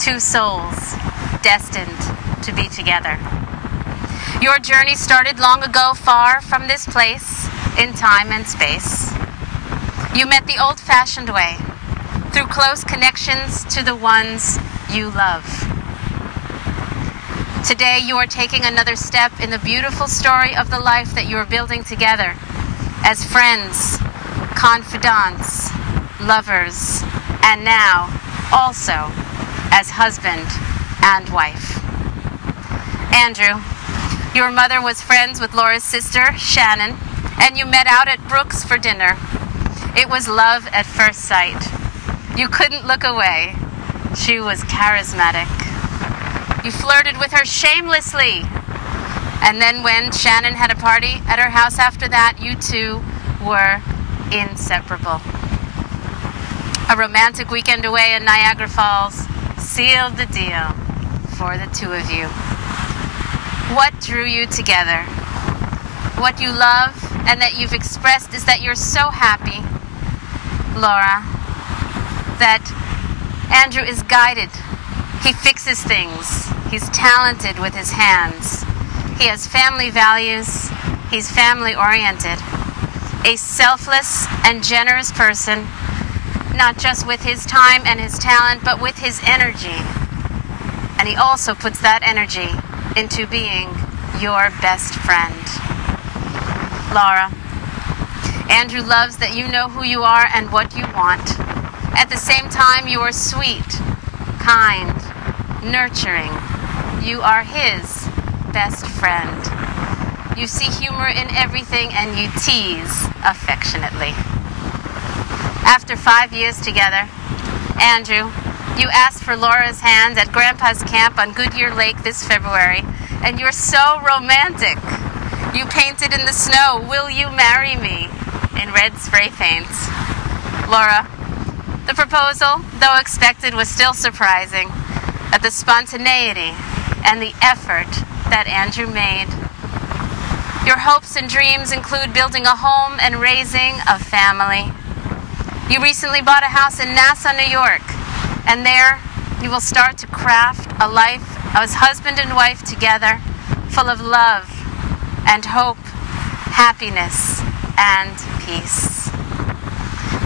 two souls destined to be together. Your journey started long ago, far from this place, in time and space. You met the old-fashioned way, through close connections to the ones you love. Today, you are taking another step in the beautiful story of the life that you are building together, as friends, confidants, lovers, and now also as husband and wife. Andrew, your mother was friends with Laura's sister, Shannon, and you met out at Brooks for dinner. It was love at first sight. You couldn't look away. She was charismatic. You flirted with her shamelessly. And then when Shannon had a party at her house after that, you two were inseparable. A romantic weekend away in Niagara Falls sealed the deal for the two of you. What drew you together? What you love and that you've expressed is that you're so happy, Laura, that Andrew is guided. He fixes things. He's talented with his hands. He has family values. He's family-oriented. A selfless and generous person, not just with his time and his talent, but with his energy. And he also puts that energy into being your best friend. Laura, Andrew loves that you know who you are and what you want. At the same time, you are sweet, kind, nurturing. You are his best friend. You see humor in everything and you tease affectionately. After 5 years together, Andrew, you asked for Laura's hand at Grandpa's camp on Goodyear Lake this February, and you're so romantic. You painted in the snow, "Will you marry me?" in red spray paints. Laura, the proposal, though expected, was still surprising at the spontaneity and the effort that Andrew made. Your hopes and dreams include building a home and raising a family. You recently bought a house in Nassau, New York, and there you will start to craft a life as husband and wife together, full of love and hope, happiness, and peace.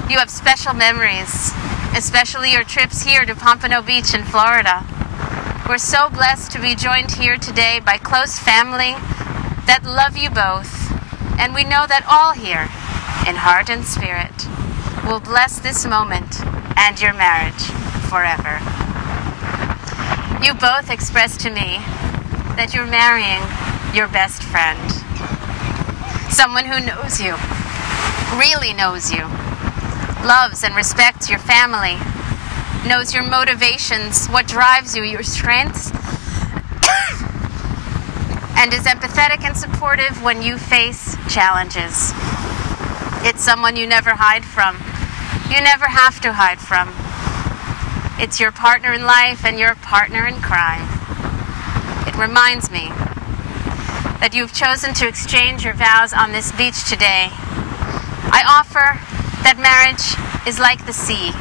You have special memories, especially your trips here to Pompano Beach in Florida. We're so blessed to be joined here today by close family that love you both, and we know that all here, in heart and spirit, will bless this moment and your marriage forever. You both expressed to me that you're marrying your best friend, someone who knows you, really knows you, loves and respects your family, knows your motivations, what drives you, your strengths, and is empathetic and supportive when you face challenges. It's someone you never hide from. You never have to hide from. It's your partner in life and your partner in crime. It reminds me that you've chosen to exchange your vows on this beach today. I offer that marriage is like the sea.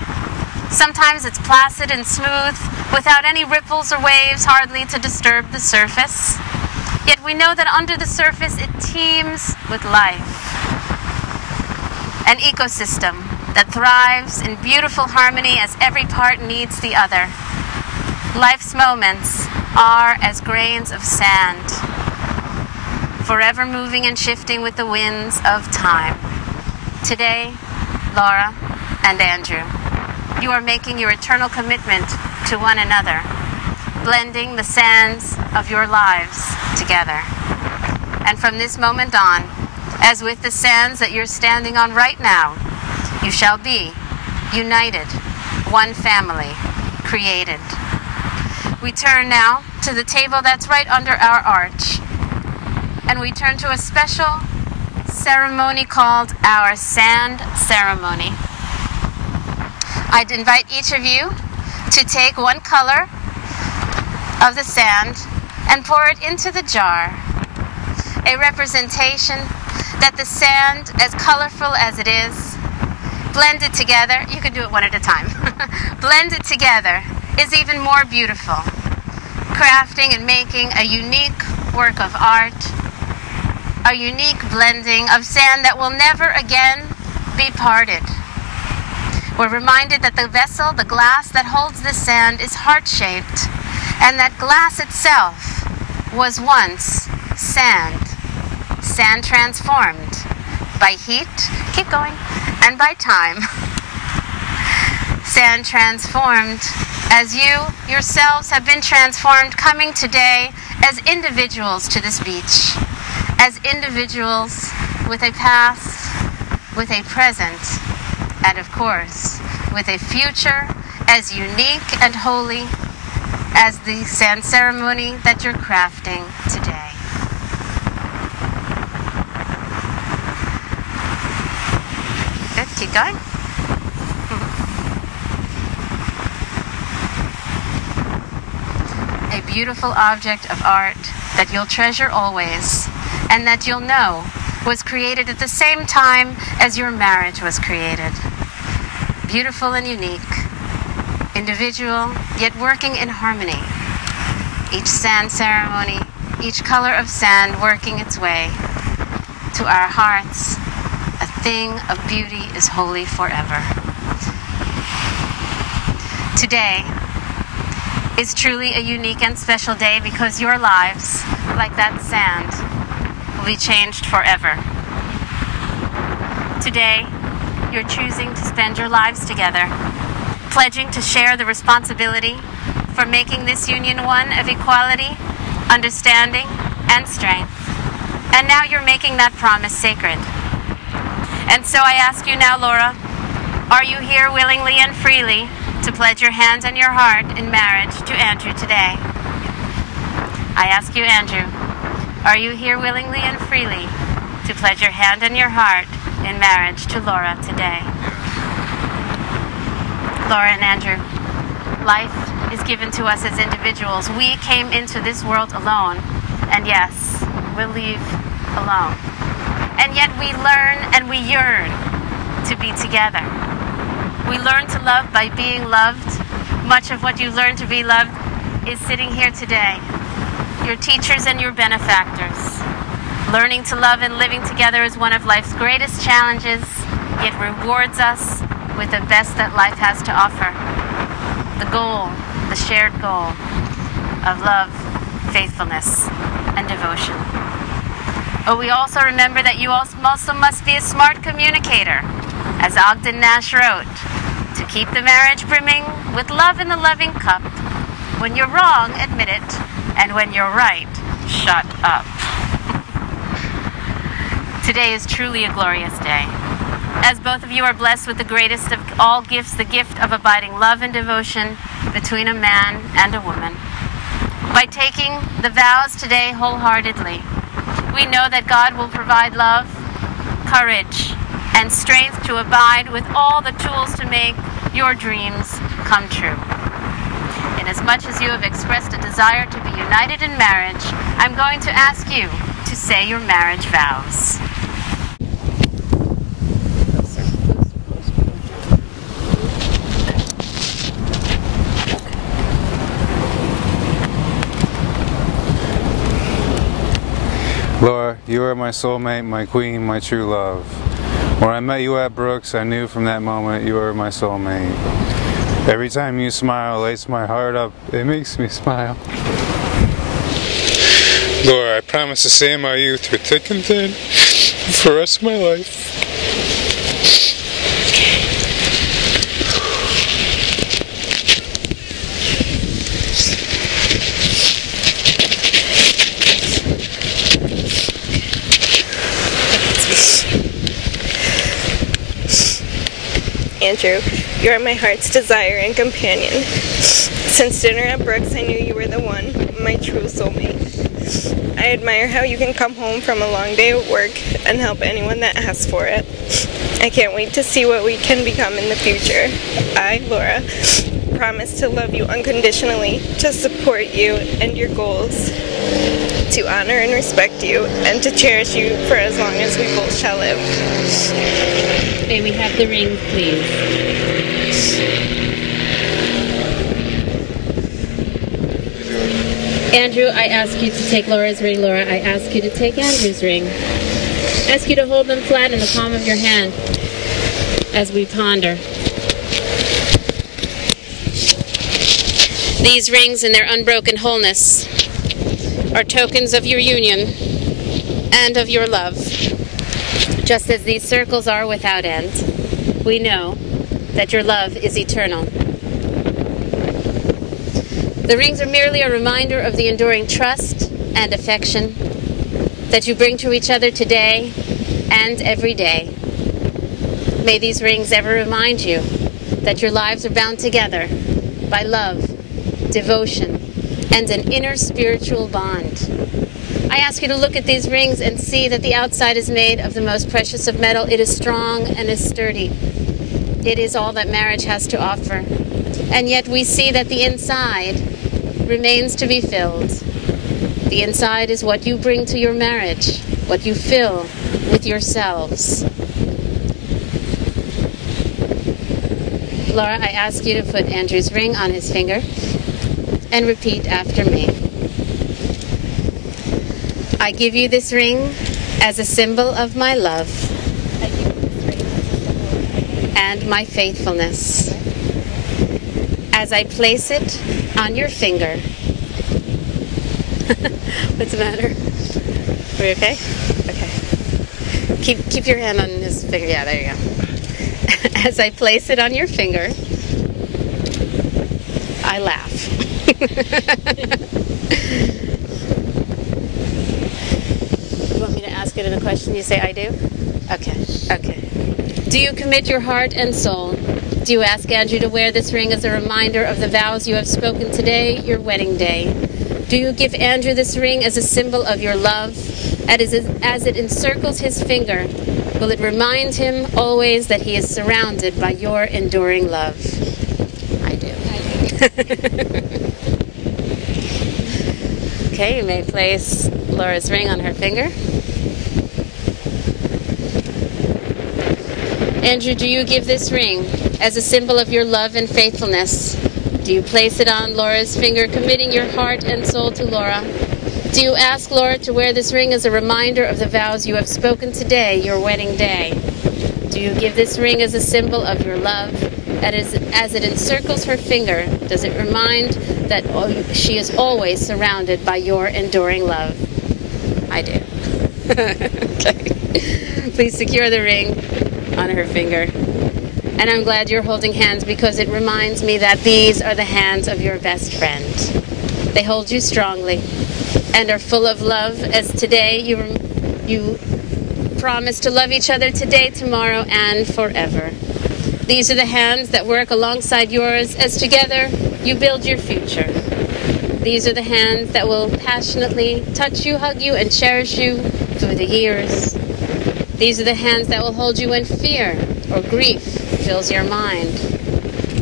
Sometimes it's placid and smooth, without any ripples or waves hardly to disturb the surface. Yet we know that under the surface it teems with life. An ecosystem that thrives in beautiful harmony as every part needs the other. Life's moments are as grains of sand, forever moving and shifting with the winds of time. Today, Laura and Andrew, you are making your eternal commitment to one another, blending the sands of your lives together. And from this moment on, as with the sands that you're standing on right now, you shall be united, one family, created. We turn now to the table that's right under our arch, and we turn to a special ceremony called our sand ceremony. I'd invite each of you to take one color of the sand and pour it into the jar, a representation that the sand, as colorful as it is, blended together, you can do it one at a time, blended together is even more beautiful, crafting and making a unique work of art, a unique blending of sand that will never again be parted. We're reminded that the vessel, the glass that holds this sand, is heart-shaped, and that glass itself was once sand. Sand transformed by heat, keep going, and by time. Sand transformed as you yourselves have been transformed, coming today as individuals to this beach, as individuals with a past, with a present, and of course, with a future as unique and holy as the sand ceremony that you're crafting today. Good, keep going. A beautiful object of art that you'll treasure always, and that you'll know was created at the same time as your marriage was created. Beautiful and unique, individual, yet working in harmony. Each sand ceremony, each color of sand working its way to our hearts. A thing of beauty is holy forever. Today is truly a unique and special day because your lives, like that sand, will be changed forever. Today, you're choosing to spend your lives together, pledging to share the responsibility for making this union one of equality, understanding, and strength. And now you're making that promise sacred. And so I ask you now, Laura, are you here willingly and freely to pledge your hand and your heart in marriage to Andrew today? I ask you, Andrew, are you here willingly and freely to pledge your hand and your heart in marriage to Laura today? Laura and Andrew, life is given to us as individuals. We came into this world alone, and yes, we'll leave alone. And yet we learn and we yearn to be together. We learn to love by being loved. Much of what you learn to be loved is sitting here today. Your teachers and your benefactors. Learning to love and living together is one of life's greatest challenges, yet rewards us with the best that life has to offer. The goal, the shared goal of love, faithfulness, and devotion. But we also remember that you also must be a smart communicator, as Ogden Nash wrote, to keep the marriage brimming with love in the loving cup. When you're wrong, admit it, and when you're right, shut up. Today is truly a glorious day, as both of you are blessed with the greatest of all gifts, the gift of abiding love and devotion between a man and a woman. By taking the vows today wholeheartedly, we know that God will provide love, courage, and strength to abide with all the tools to make your dreams come true. Inasmuch as you have expressed a desire to be united in marriage, I'm going to ask you to say your marriage vows. Laura, you are my soulmate, my queen, my true love. When I met you at Brooks, I knew from that moment you were my soulmate. Every time you smile, lights my heart up. It makes me smile. Laura, I promise to stand by you through thick and thin for the rest of my life. Andrew, you are my heart's desire and companion. Since dinner at Brooks, I knew you were the one, my true soulmate. I admire how you can come home from a long day of work and help anyone that asks for it. I can't wait to see what we can become in the future. I, Laura, promise to love you unconditionally, to support you and your goals, to honor and respect you, and to cherish you for as long as we both shall live. May we have the ring, please? Andrew, I ask you to take Laura's ring. Laura, I ask you to take Andrew's ring. I ask you to hold them flat in the palm of your hand as we ponder. These rings in their unbroken wholeness are tokens of your union and of your love. Just as these circles are without end, we know that your love is eternal. The rings are merely a reminder of the enduring trust and affection that you bring to each other today and every day. May these rings ever remind you that your lives are bound together by love, devotion, and an inner spiritual bond. I ask you to look at these rings and see that the outside is made of the most precious of metal. It is strong and is sturdy. It is all that marriage has to offer. And yet we see that the inside remains to be filled. The inside is what you bring to your marriage, what you fill with yourselves. Laura, I ask you to put Andrew's ring on his finger and repeat after me. I give you this ring as a symbol of my love and my faithfulness. As I place it on your finger. What's the matter? Are you okay? Okay. Keep your hand on his finger. Yeah, there you go. As I place it on your finger, I laugh. You want me to ask it in a question? You say I do? Okay. Do you commit your heart and soul? Do you ask Andrew to wear this ring as a reminder of the vows you have spoken today, your wedding day? Do you give Andrew this ring as a symbol of your love? As it encircles his finger, will it remind him always that he is surrounded by your enduring love? I do. Okay, you may place Laura's ring on her finger. Andrew, do you give this ring as a symbol of your love and faithfulness? Do you place it on Laura's finger, committing your heart and soul to Laura? Do you ask Laura to wear this ring as a reminder of the vows you have spoken today, your wedding day? Do you give this ring as a symbol of your love? As it encircles her finger, does it remind that she is always surrounded by your enduring love? I do. Okay. Please secure the ring on her finger. And I'm glad you're holding hands because it reminds me that these are the hands of your best friend. They hold you strongly and are full of love, as today you promise to love each other today, tomorrow, and forever. These are the hands that work alongside yours as together you build your future. These are the hands that will passionately touch you, hug you, and cherish you through the years. These are the hands that will hold you when fear or grief fills your mind.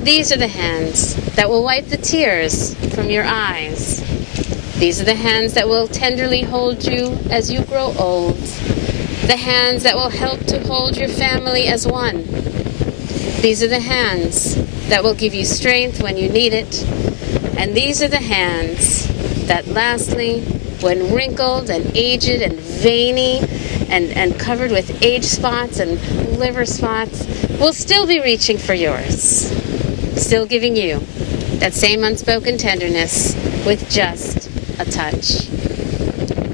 These are the hands that will wipe the tears from your eyes. These are the hands that will tenderly hold you as you grow old. The hands that will help to hold your family as one. These are the hands that will give you strength when you need it. And these are the hands that lastly, when wrinkled and aged and veiny and covered with age spots and liver spots, will still be reaching for yours. Still giving you that same unspoken tenderness with just a touch.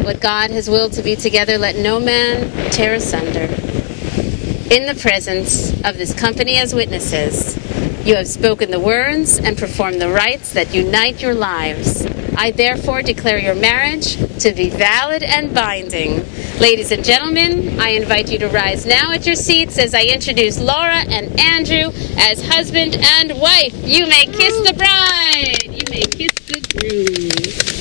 What God has willed to be together, let no man tear asunder. In the presence of this company as witnesses, you have spoken the words and performed the rites that unite your lives. I therefore declare your marriage to be valid and binding. Ladies and gentlemen, I invite you to rise now at your seats as I introduce Laura and Andrew as husband and wife. You may kiss the bride. You may kiss the groom.